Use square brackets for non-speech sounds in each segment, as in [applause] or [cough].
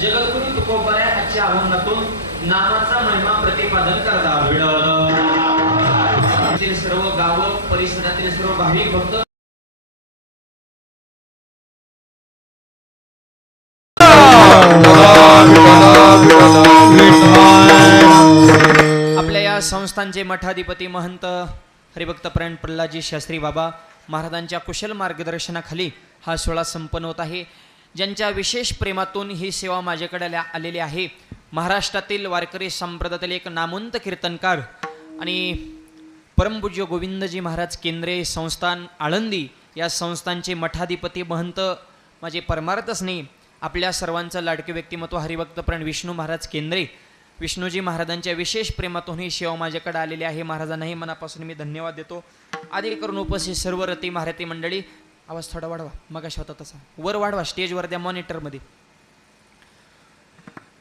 जगद्गुरु तुकोबराय आजच्या अभंगातून नामाचा महिमा प्रतिपादन करता विडल सर्व गाव परिसरातील सर्व भाविक भक्त आपल्या या संस्थांचे मठाधिपती महंत हरिभक्त प्रण प्रल्हादजी शास्त्री बाबा महाराजांच्या कुशल मार्गदर्शनाखाली हा सोहळा संपन्न होत आहे. ज्यांच्या विशेष प्रेमातून ही सेवा माझ्याकडे आलेली आहे. महाराष्ट्रातील वारकरी संप्रदायातील एक नामवंत कीर्तनकार आणि परमपूज्य गोविंदजी महाराज केंद्रे संस्थान आळंदी या संस्थांचे मठाधिपती महंत माझे परमार्थच नाही आपल्या सर्वांचं लाडके व्यक्तिमत्व हरिभक्तप्रण विष्णू महाराज केंद्रे. विष्णूजी महाराजांच्या विशेष प्रेमातून ही सेवा माझ्याकडे आलेली आहे. महाराजांनाही मनापासून मी धन्यवाद देतो. आधी करून उपस्थित सर्व रती महारती मंडळी आवाज थोडा वाढवा मगाशी होता तसा. वर वाढवा स्टेजवर द्या मॉनिटरमध्ये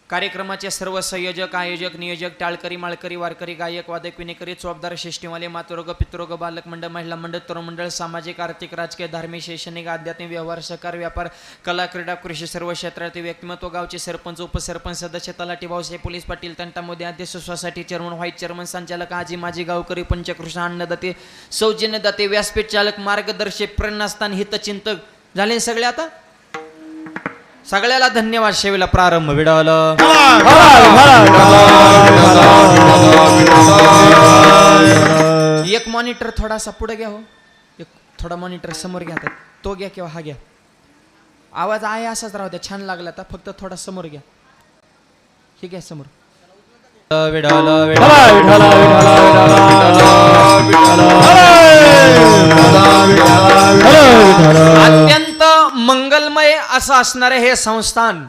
कार्यक्रमाचे सर्व संयोजक आयोजक नियोजक टाळकरी माळकरी वारकरी गायक वादक विनेकरी चोपदार शिष्टीवाले मातृरोग पितृरोग बालक मंडळ महिला मंडळ तरुण मंडळ सामाजिक आर्थिक राजकीय धार्मिक शैक्षणिक आध्यात्मिक व्यवहार सहकार व्यापार कला क्रीडा कृषी सर्व क्षेत्रातील व्यक्तिमत्व गावचे सरपंच उपसरपंच सदस्य तलाठी भाऊसाहेब पोलीस पाटील तंटामध्ये अध्यक्ष सोसायटी चेअरमन व्हाईस चेअरमन संचालक आजी माजी गावकरी पंचकृष्ण अन्नदाते सौजन्यदाते व्यासपीठ चालक मार्गदर्शक प्रेरणास्थान हितचिंतक. झाले सगळे आता? सगळ्याला धन्यवाद शेवीला प्रारंभ विडावलं एक मॉनिटर थोडासा पुढे घ्या हो एक थोडा मॉनिटर समोर घ्या तो घ्या किंवा हा घ्या आवाज आहे असाच राहू द्या छान लागला तर फक्त थोडा समोर घ्या हे घ्या समोर अत्यंत मंगलमय असं असणारे हे संस्थान.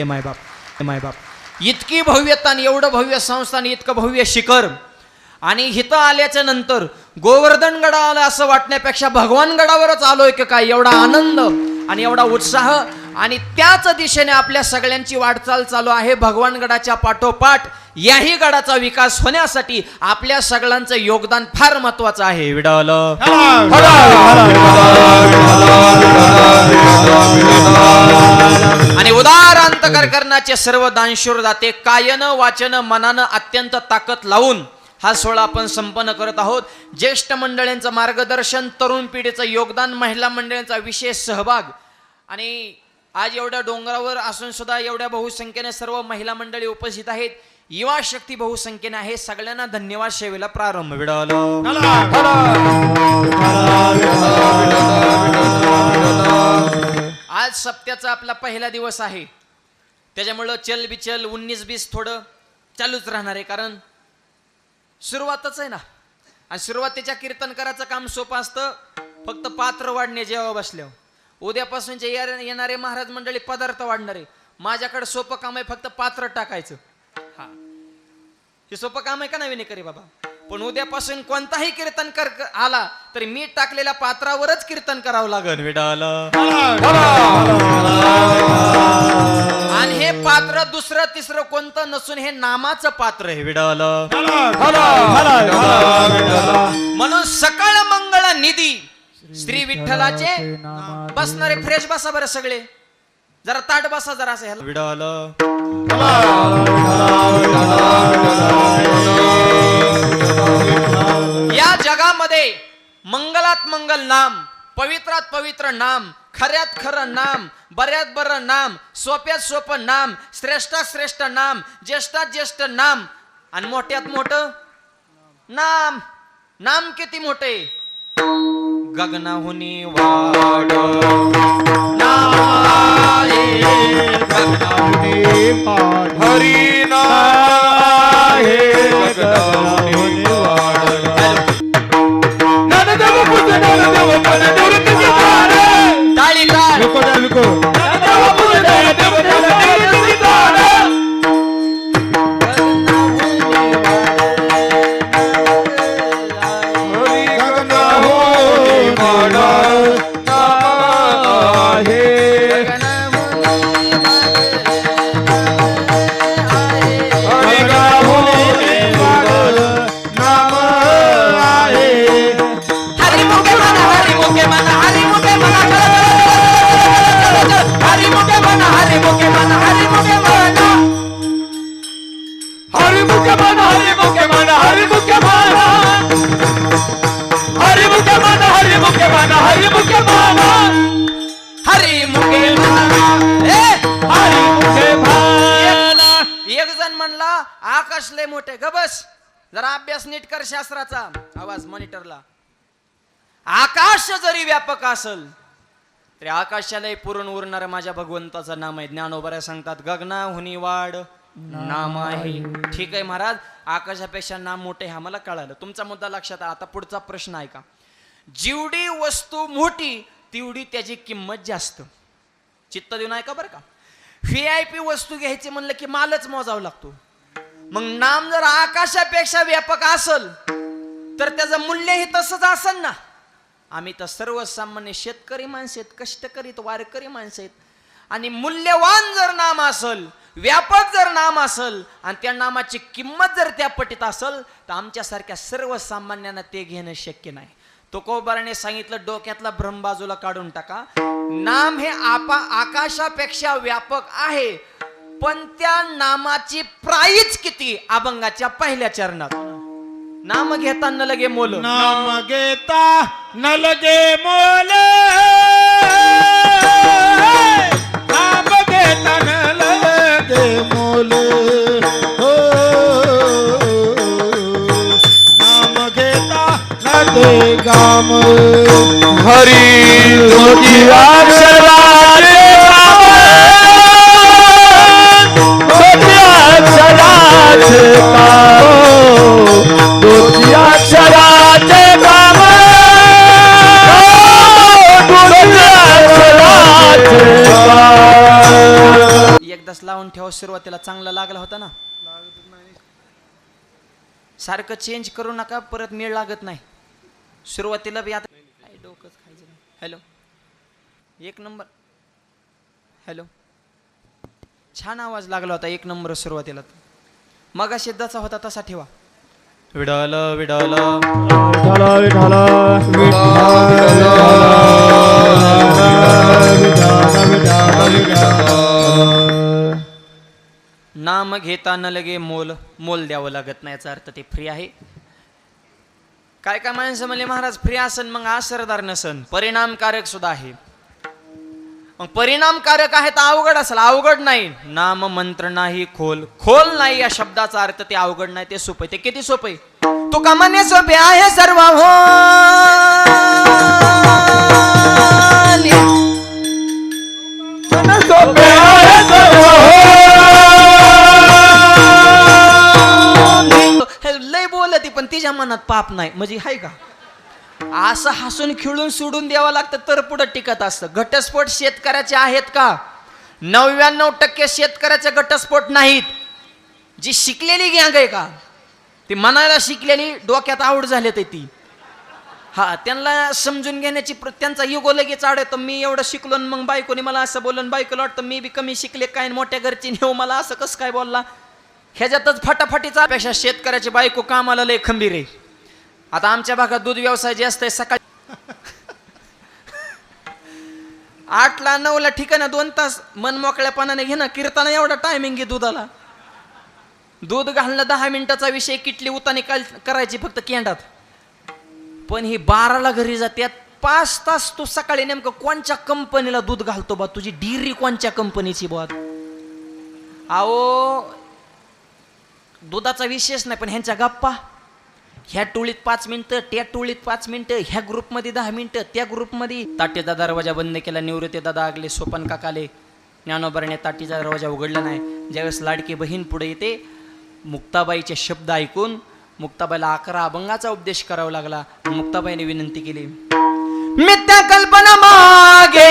हे मायबाप हे मायबाप इतकी भव्यता आणि एवढं भव्य संस्थान इतकं भव्य शिखर. आणि इथं आल्याच्यानंतर गोवर्धन गडाला असं वाटण्यापेक्षा भगवान गडावरच आलोय की काय? एवढा आनंद आणि एवढा उत्साह आणि त्याच दिशेने आपल्या सगळ्यांची वाटचाल चालू आहे. भगवान गडाच्या पाठोपाठ याही गडाचा विकास होण्यासाठी आपल्या सगळ्यांचं योगदान फार महत्वाचं आहे. विडावलं आणि उदार अंतकरणाचे सर्व दानशूर दाते कायन वाचन मनानं अत्यंत ताकद लावून हा सोहळा आपण संपन्न करत आहोत. ज्येष्ठ मंडळींचं मार्गदर्शन तरुण पिढीचं योगदान महिला मंडळींचा विशेष सहभाग आणि आज एवढ्या डोंगरावर असून सुद्धा एवढ्या बहुसंख्येने सर्व महिला मंडळी उपस्थित आहेत. युवा शक्ती बहुसंख्येने आहे. सगळ्यांना धन्यवाद. सेवेला प्रारंभ मिळाला. आज सप्त्याचा आपला पहिला दिवस आहे. त्याच्यामुळं चल बिचल उन्नीस बीस थोडं चालूच राहणार आहे. कारण सुरुवातच आहे ना. आणि सुरुवातीच्या कीर्तनकाराचं काम सोपं असतं. फक्त पात्र वाढणे जेव्हा बसल्यावर उद्यापासूनचे येणारे महाराज मंडळी पदार्थ वाढणारे. माझ्याकडे सोपं काम आहे फक्त पात्र टाकायचं. हा. हे सोपं काम आहे का नवीन करे बाबा? पण उद्यापासून कोणताही कीर्तनकार क- आला तरी मी टाकलेल्या पात्रावरच कीर्तन करावं लागेल विडालं. आणि हे पात्र दुसरं तिसरं कोणतं नसून हे नामाचं पात्र आहे विडालं. म्हणून सकळ मंगळ निधी श्री विठ्ठलाचे बसणारे फ्रेश बसा बरं सगळे. जरा ताट बसा जरा असं ह्याला. विडालं. या जगामध्ये मंगलात मंगल नाम पवित्रात पवित्र नाम खऱ्यात खरं नाम बऱ्यात बरं नाम सोप्यात सोपं नाम श्रेष्ठात श्रेष्ठ नाम ज्येष्ठात ज्येष्ठ नाम आणि मोठ्यात मोठं नाम. नाम किती मोठे गगनाहुनी वाड. नाम आहे, गगनाहुनी टाळी हरी एक जण म्हणला आकाश लय मोठे ग बस. जरा अभ्यास नीट कर शास्त्राचा. आवाज मॉनिटरला. आकाश जरी व्यापक असल तरी आकाशालाही पूर्ण उरणार माझ्या भगवंताचं नाम आहे. ज्ञानोबऱ्या सांगतात गगना हुनी नाम आहे. ठीक आहे महाराज आकाशापेक्षा नाम मोठे हा मला कळालं. तुमचा मुद्दा लक्षात आता पुढचा प्रश्न आहे का? जेवढी वस्तू मोठी तेवढी त्याची किंमत जास्त. चित्त देऊन ऐका बरं का. व्ही आय पी वस्तू घ्यायची म्हणलं की मालच मोजावा लागतो. मग नाम जर आकाशापेक्षा व्यापक असल तर त्याचं मूल्यही तसंच असल ना. आम्ही तर सर्वसामान्य शेतकरी माणसं आहेत कष्टकरी वारकरी माणसं आहेत. आणि मूल्यवान जर नाम असल व्यापक जर नाम असल आणि त्या नामाची किंमत जर त्या पटीत असल तर आमच्यासारख्या सर्वसामान्यांना ते घेणं शक्य नाही. तुकोबाराने सांगितलं डोक्यातला भ्रम बाजूला काढून टाका. नाम हे आपा आकाशापेक्षा व्यापक आहे पण त्या नामाची प्राईज किती? अभंगाच्या पहिल्या चरणात. नाम घेता न लगे मोल. नाम घेता न लगे मोल. गाम हरी तुझी अक्षराचे तुझी अक्षराचे तुझी अक्षराचे काम तुझी अक्षराचे काम एकदाच लावून ठेवा सुरुवातीला चांगला लागला होता ना. सारखं चेंज करू नका परत मेळ लागत नाही. सुरुवातीला बी आता काय डोकंच खायचं हॅलो. एक नंबर. हॅलो. छान आवाज लागला होता एक नंबर सुरुवातीला. मग सिद्धाचा होता तसा ठेवा. विडाल विडाल. विठाला विठाला. नाम घेता न लगे मोल मोल द्यावं लागत नाही याचा अर्थ ते फ्री आहे. काय काय माणसं म्हणले महाराज फ्री असन मग असरदार नसन. परिणामकारक सुद्धा आहे. मग परिणामकारक आहे तर अवघड असेल अवघड नाही. नाम मंत्र नाही खोल. खोल नाही या शब्दाचा अर्थ ते अवघड नाही ते सोपे ते किती सोपे तू म्हणे सोपे आहे सर्व हो हे पण तिच्या मनात पाप नाही. म्हणजे हाय का? असं हसून खिळून सोडून द्यावं लागतं तर पुढं टिकत असतं. घटस्फोट शेतकऱ्याचे आहेत का? नव्याण्णव टक्के शेतकऱ्याचे घटस्फोट नाहीत. जी शिकलेली गँग आहे का? ती मनाला शिकलेली डोक्यात आवड झाले ते. ती हा त्यांना समजून घेण्याची प्र- त्यांचा युगो लगेच आड मी एवढं शिकलो मग बायकोने मला असं बोलून बायकोला वाटतं मी बी कमी शिकले काय मोठ्या घरची नेऊ मला असं कसं काय बोलला? ह्याच्यातच फटाफटीचा पेक्षा शेतकऱ्याची बायको कामाला लय खंबीर आहे. आता आमच्या भागात दूध व्यवसाय जे असतंय सकाळी [laughs] आठला नऊला ठिकाणं दोन तास मन मोकळ्यापणाने घेणं कीर्तना एवढा टायमिंग घे दुधाला. दूध घालणं दहा मिनिटाचा विषय किटली उतानी काल करायची फक्त केंडात. पण ही बाराला घरी जात्यात पाच तास तू सकाळी नेमकं कोणच्या कंपनीला दूध घालतो बा? तुझी डिरी कोणच्या कंपनीची बा? अहो दुधाचा विशेष नाही पण ह्यांच्या गप्पा. ह्या टोळीत पाच मिनटं त्या टोळीत पाच मिनटं ह्या ग्रुपमध्ये दहा मिनटं त्या ग्रुपमध्ये. ताटीचा दरवाजा बंद केला निवृत्ती दादा आगले सोपन काकाले ज्ञानोबराने ताटीचा दरवाजा उघडला नाही. ज्यावेळेस लाडकी बहीण पुढे येते मुक्ताबाईचे शब्द ऐकून मुक्ताबाईला अकरा अभंगाचा उपदेश करावा लागला. मुक्ताबाईने विनंती केली मिथ्या कल्पना मागे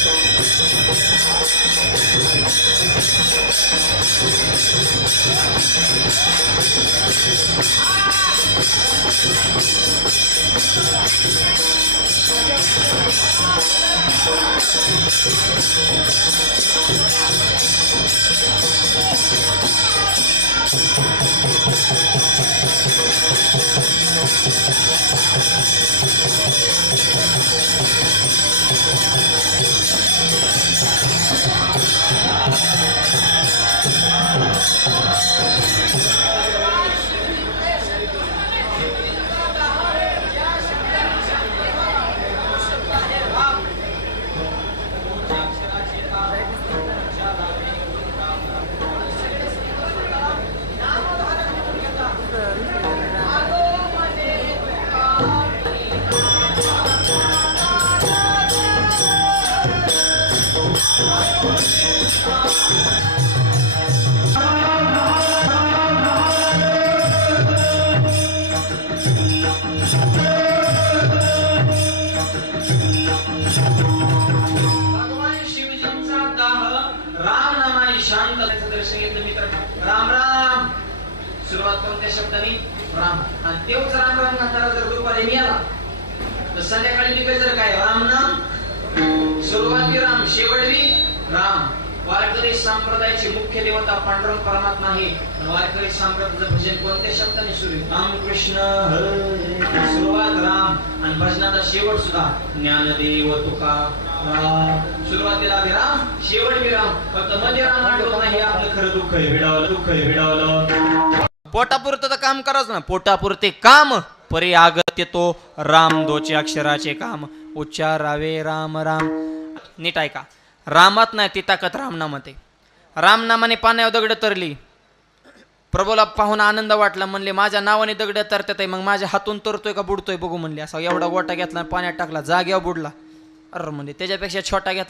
सा- भगवान राम राम. सुरुवात कोणत्या शब्दाने राम. आणि तेच राम राम म्हणताना जर दुपारी मी आला तर संध्याकाळी लिखायचं काय? राम नाम सुरुवाती राम शेवटवी राम. वारकरी संप्रदायाची मुख्य देवता पांडुरंग परमात्मा आहे वारकरी संप्रदायाचं भजन कोणत्या शब्दाने सुरू राम कृष्ण हरे सुरुवात राम. आणि भजनाचा शेवट सुद्धा ज्ञानदेव तुका. सुरुवातीला विराम शेवट विराम. फक्त मध्ये राम आठवत नाही हे आपलं खरं दुःख आहे. विडावलं दुःख आहे विडावलं. पोटापुरतं तर काम कराच ना. पोटापुरते काम परी आगत येतो. राम दोचे अक्षराचे काम. उच्चारावे राम राम. नीट ऐका. रामात नाही ती ताकद रामनामाते रामनामाने पाण्यावर दगड तरली. प्रभूला पाहून आनंद वाटला. म्हणले माझ्या नावाने दगड तरतात आहे मग माझ्या हातून तरतोय का बुडतोय? बघू म्हणले. असा एवढा गोटा घेतला आणि पाण्यात टाकला. जाग्यावर बुडला. अरे म्हणजे त्याच्यापेक्षा छोटा घेतला